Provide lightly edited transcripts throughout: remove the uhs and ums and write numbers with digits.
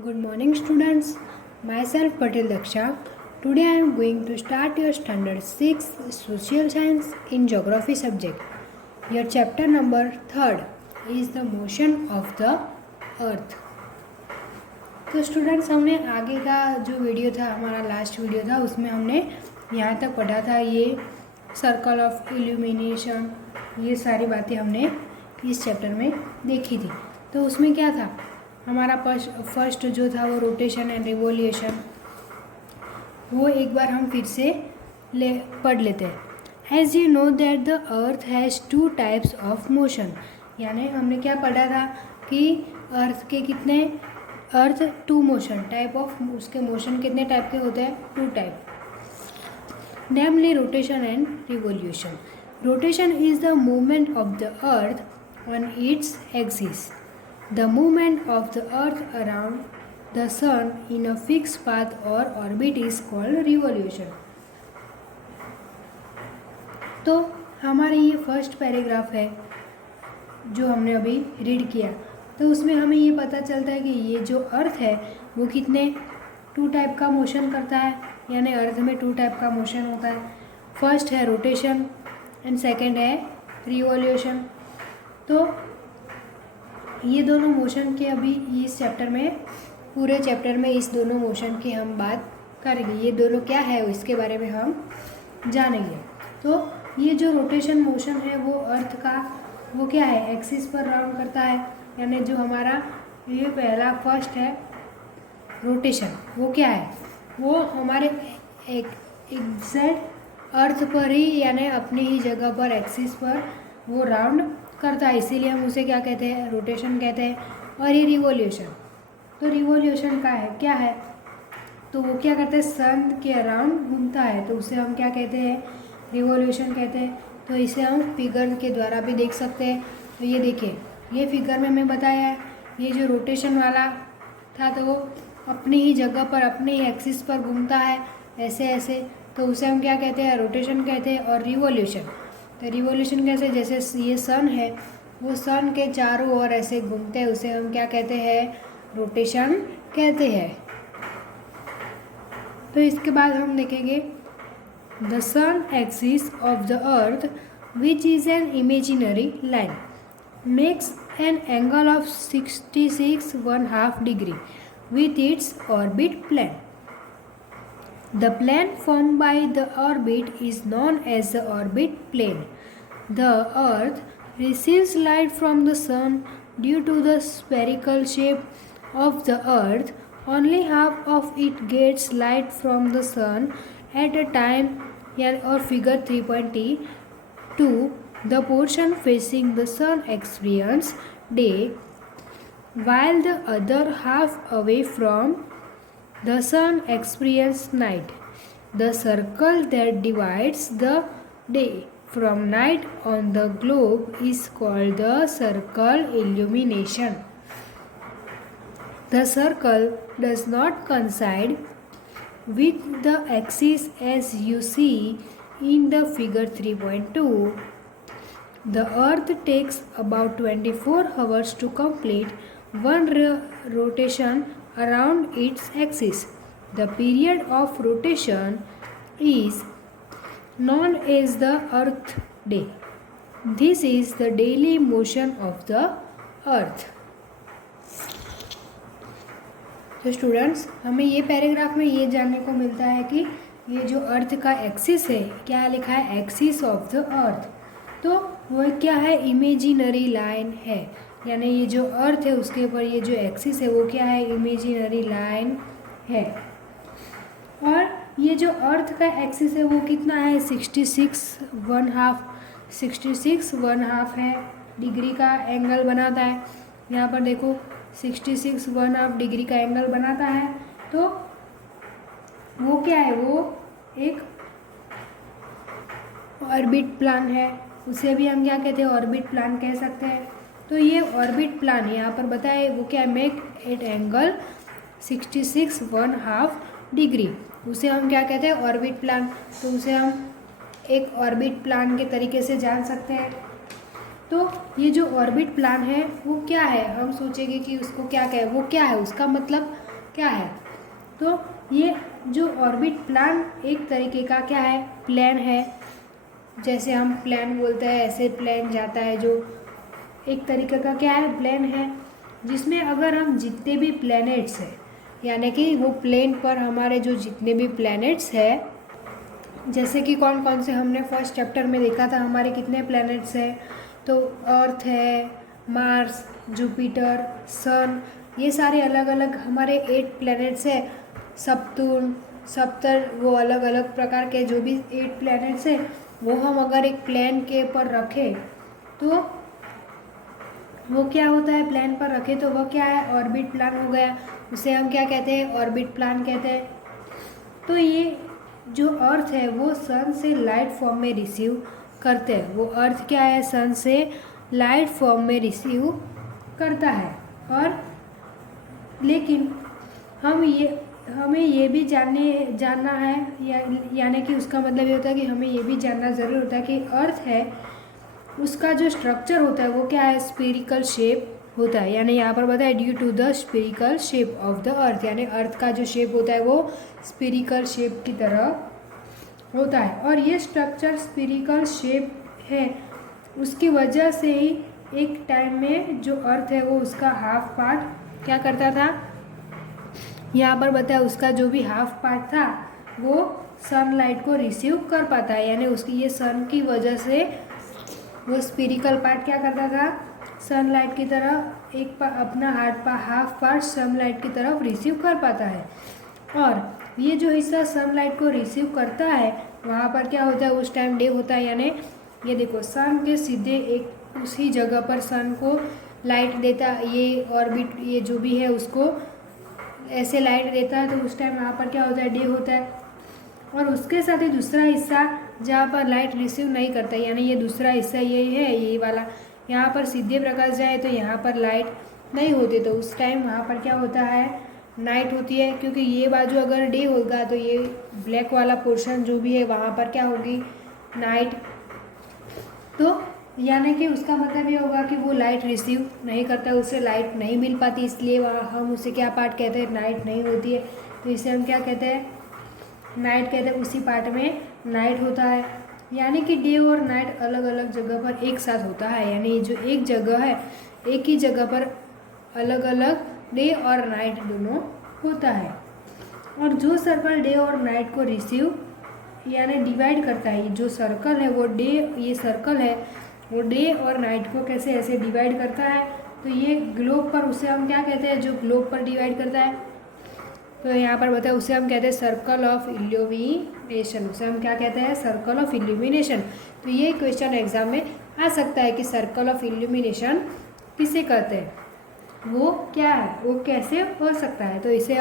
Good morning, students. Myself Patel Daksha. Today I am going to start your standard 6 social science in geography subject. Your chapter number 3rd is the motion of the earth. तो students हमने आगे का जो video था, हमारा last video था, उसमें हमने यहाँ तक पढ़ा था ये सर्कल ऑफ इल्यूमिनेशन, ये सारी बातें हमने इस चैप्टर में देखी थी। तो उसमें क्या था, हमारा फर्स्ट जो था वो रोटेशन एंड रिवोल्यूशन, वो एक बार हम फिर से पढ़ लेते हैं। As you know that the earth has 2 types of motion, यानी हमने क्या पढ़ा था कि अर्थ के कितने अर्थ 2 मोशन टाइप ऑफ, उसके मोशन कितने टाइप के होते हैं, 2 type, namely rotation and revolution. Rotation is the movement of the earth on its axis. The movement of the earth around the sun in a fixed path or orbit is called revolution. तो हमारे ये first paragraph है जो हमने अभी read किया, तो उसमें हमें ये पता चलता है कि ये जो अर्थ है वो कितने 2 टाइप का मोशन करता है, यानी अर्थ में 2 टाइप का मोशन होता है। फर्स्ट है रोटेशन एंड सेकंड है रिवॉल्यूशन। तो ये दोनों मोशन के अभी इस चैप्टर में, पूरे चैप्टर में इस दोनों मोशन की हम बात करेंगे। ये दोनों क्या है इसके बारे में हम जानेंगे। तो ये जो रोटेशन मोशन है वो अर्थ का वो क्या है, एक्सिस पर राउंड करता है, यानी जो हमारा ये पहला फर्स्ट है रोटेशन, वो क्या है, वो हमारे एग्जैक्ट अर्थ पर ही, यानी अपनी ही जगह पर एक्सिस पर वो राउंड करता है, इसीलिए हम उसे क्या कहते हैं, रोटेशन कहते हैं। और ये रिवॉल्यूशन, तो रिवॉल्यूशन का है क्या है, तो वो क्या करते हैं, सन के अराउंड घूमता है, तो उसे हम क्या कहते हैं, रिवॉल्यूशन कहते हैं। तो इसे हम फिगर के द्वारा भी देख सकते हैं। तो ये देखिए, ये फिगर में मैं बताया है, ये जो रोटेशन वाला था तो वो अपनी ही जगह पर, अपने ही एक्सिस पर घूमता है ऐसे ऐसे, तो उसे हम क्या कहते हैं, रोटेशन कहते हैं। और रिवॉल्यूशन, तो रिवॉल्यूशन कैसे, जैसे ये सन है वो सन के चारों ओर ऐसे घूमते हैं, उसे हम क्या कहते हैं, रोटेशन कहते हैं। तो इसके बाद हम देखेंगे the sun axis of the earth which is an imaginary line makes an angle of 66.5 degree with its orbit plane. The plane formed by the orbit is known as the orbit plane. The earth receives light from the sun due to the spherical shape of the earth. Only half of it gets light from the sun at a time, or figure 3.2. The portion facing the sun experience day, while the other half away from the sun experience night. The circle that divides the day from night on the globe is called the circle illumination. The circle does not coincide with the axis as you see in the figure 3.2. The earth takes about 24 hours to complete one rotation around its axis. The period of rotation is known as the earth day. This is the daily motion of the earth. तो students, हमें ये paragraph में ये जानने को मिलता है कि ये जो अर्थ का एक्सिस है, क्या लिखा है, एक्सिस ऑफ द अर्थ, तो वो क्या है, इमेजिनरी लाइन है, यानी ये जो अर्थ है उसके ऊपर ये जो एक्सिस है वो क्या है, इमेजिनरी लाइन है। और ये जो अर्थ का एक्सिस है वो कितना है, 66.5 है डिग्री का एंगल बनाता है। यहाँ पर देखो 66.5 डिग्री का एंगल बनाता है। तो वो क्या है, वो एक ऑर्बिट प्लान है, उसे भी हम क्या कहते हैं, ऑर्बिट प्लान कह सकते हैं। तो ये ऑर्बिट प्लान यहाँ पर बताए वो क्या, मेक एट एंगल 66.5 डिग्री, उसे हम क्या कहते हैं, ऑर्बिट प्लान। तो उसे हम एक ऑर्बिट प्लान के तरीके से जान सकते हैं। तो ये जो ऑर्बिट प्लान है वो क्या है, हम सोचेंगे कि उसको क्या कहे, वो क्या है, उसका मतलब क्या है। तो ये जो ऑर्बिट प्लान एक तरीके का क्या है, प्लान है। जैसे हम प्लान बोलते हैं ऐसे प्लान जाता है, जो एक तरीके का क्या है, प्लान है, जिसमें अगर हम जितने भी प्लैनेट्स हैं, यानी कि वो प्लेन पर हमारे जो जितने भी प्लैनेट्स हैं, जैसे कि कौन कौन से हमने फर्स्ट चैप्टर में देखा था हमारे कितने प्लैनेट्स हैं, तो अर्थ है, मार्स, जुपिटर, सन, ये सारे अलग अलग हमारे 8 प्लैनेट्स हैं। सप्तूर्न, सप्तर, वो अलग अलग प्रकार के जो भी 8 प्लैनेट्स हैं, वो हम अगर एक प्लेन के पर रखें तो वो क्या होता है, प्लान पर रखे तो वो क्या है, ऑर्बिट प्लान हो गया। उसे हम क्या कहते हैं, ऑर्बिट प्लान कहते हैं। तो ये जो अर्थ है वो सन से लाइट फॉर्म में रिसीव करते हैं। वो अर्थ क्या है, सन से लाइट फॉर्म में रिसीव करता है। और लेकिन हमें ये भी जानना है, यानी कि उसका मतलब ये होता है कि हमें ये भी जानना ज़रूर होता है कि अर्थ है उसका जो स्ट्रक्चर होता है वो क्या है, स्फेरिकल शेप होता है। यानी यहाँ पर बताया due to the spherical shape of the earth, यानी अर्थ का जो शेप होता है वो स्फेरिकल शेप की तरह होता है। और ये स्ट्रक्चर स्फेरिकल शेप है, उसकी वजह से ही एक टाइम में जो अर्थ है वो उसका हाफ पार्ट क्या करता था, यहाँ पर बताया उसका जो भी हाफ पार्ट था वो सनलाइट को रिसीव कर पाता है। यानी उसकी ये सन की वजह से वो स्फेरिकल पार्ट क्या करता था, सनलाइट की तरफ अपना हाफ पार्ट सनलाइट की तरफ रिसीव कर पाता है। और ये जो हिस्सा सनलाइट को रिसीव करता है वहाँ पर क्या होता है, उस टाइम डे होता है। यानी ये देखो सन के सीधे एक उसी जगह पर सन को लाइट देता, ये ऑर्बिट ये जो भी है उसको ऐसे लाइट देता है, तो उस टाइम वहाँ पर क्या होता है, डे होता है। और उसके साथ ही दूसरा हिस्सा जहाँ पर लाइट रिसीव नहीं करता, यानी ये दूसरा हिस्सा यही है, यही वाला, यहाँ पर सीधे प्रकाश जाए तो यहाँ पर लाइट नहीं होती, तो उस टाइम वहाँ पर क्या होता है, नाइट होती है। क्योंकि ये बाजू अगर डे होगा तो ये ब्लैक वाला पोर्शन जो भी है वहाँ पर क्या होगी, नाइट। तो यानी कि उसका मतलब ये होगा कि वो लाइट रिसीव नहीं करता, उसे लाइट नहीं मिल पाती, इसलिए वहाँ हम उसे क्या पार्ट कहते हैं, नाइट नहीं होती है। तो इसे हम क्या कहते हैं, नाइट कहते हैं। उसी पार्ट में नाइट होता है। यानी कि डे और नाइट अलग अलग जगह पर एक साथ होता है, यानी जो एक जगह है एक ही जगह पर अलग अलग डे और नाइट दोनों होता है। और जो सर्कल डे और नाइट को रिसीव यानी डिवाइड करता है, जो सर्कल है वो डे, ये सर्कल है वो डे और नाइट को कैसे ऐसे डिवाइड करता है, तो ये ग्लोब पर उसे हम क्या कहते हैं, जो ग्लोब पर डिवाइड करता है, तो यहाँ पर बताया उसे हम कहते हैं सर्कल ऑफ इल्यूमिनेशन। उसे हम क्या कहते हैं, सर्कल ऑफ इल्यूमिनेशन। तो ये क्वेश्चन एग्जाम में आ सकता है कि सर्कल ऑफ इल्यूमिनेशन किसे कहते हैं, वो क्या है, वो कैसे हो सकता है। तो इसे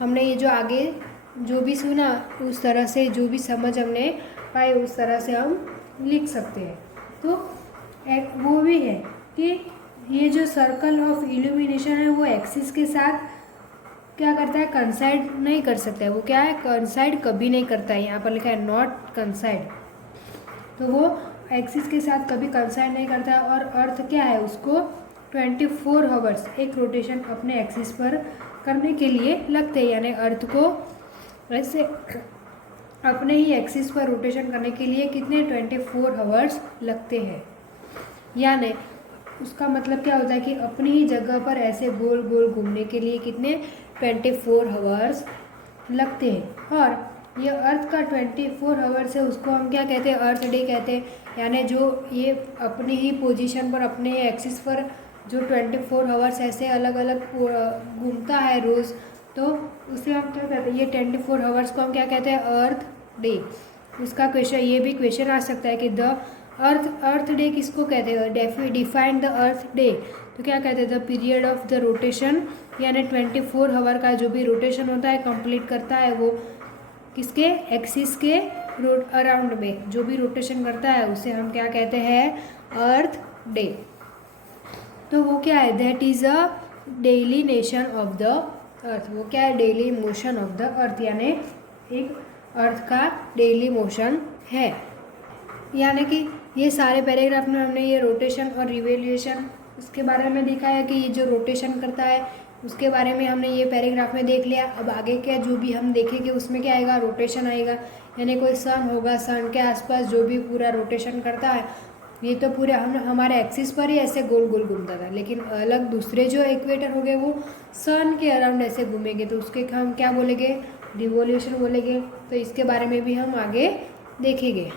हमने ये जो आगे जो भी सुना उस तरह से, जो भी समझ हमने पाई उस तरह से हम लिख सकते हैं। तो एक वो भी है कि ये जो सर्कल ऑफ इल्यूमिनेशन है वो एक्सिस के साथ क्या करता है, कंसाइड नहीं कर सकता है। वो क्या है, कंसाइड कभी नहीं करता है, यहाँ पर लिखा है नॉट कंसाइड। तो वो एक्सिस के साथ कभी कंसाइड नहीं करता है। और अर्थ क्या है, उसको 24 आवर्स एक रोटेशन अपने एक्सिस पर करने के लिए लगते हैं। यानी अर्थ को वैसे अपने ही एक्सिस पर रोटेशन करने के लिए कितने 24 आवर्स लगते हैं। यानी उसका मतलब क्या होता है कि अपनी ही जगह पर ऐसे गोल गोल घूमने के लिए कितने 24 आवर्स लगते हैं। और ये अर्थ का 24 आवर्स है, उसको हम क्या कहते हैं, अर्थ डे कहते हैं। यानी जो ये अपनी ही पोजीशन पर अपने एक्सिस पर जो 24 आवर्स ऐसे अलग अलग घूमता है रोज़, तो उसे हम क्या कहते हैं, ये 24 आवर्स को हम क्या कहते हैं, अर्थ डे। उसका क्वेश्चन, ये भी क्वेश्चन आ सकता है कि द अर्थ डे किसको कहते हैं, डिफाइन द अर्थ डे। तो क्या कहते हैं, the period of the rotation, यानी 24 आवर का जो भी रोटेशन होता है कंप्लीट करता है वो किसके, एक्सिस के अराउंड में जो भी रोटेशन करता है उसे हम क्या कहते हैं, अर्थ डे। तो वो क्या है, that is a daily nation of the अर्थ। वो क्या है, daily motion of the earth, यानी एक अर्थ का डेली मोशन है। यानी कि ये सारे पैराग्राफ में हमने ये रोटेशन और रिवोल्यूशन इसके बारे में देखा है कि ये जो रोटेशन करता है उसके बारे में हमने ये पैराग्राफ में देख लिया। अब आगे क्या जो भी हम देखेंगे उसमें क्या आएगा, रोटेशन आएगा। यानी कोई सन होगा, सन के आसपास जो भी पूरा रोटेशन करता है, ये तो पूरे हम हमारे एक्सिस पर ही ऐसे गोल गोल घूमता था, लेकिन अलग दूसरे जो इक्वेटर हो गए वो सन के अराउंड ऐसे घूमेंगे, तो उसके हम क्या बोलेंगे, रिवोल्यूशन बोलेंगे। तो इसके बारे में भी हम आगे देखेंगे।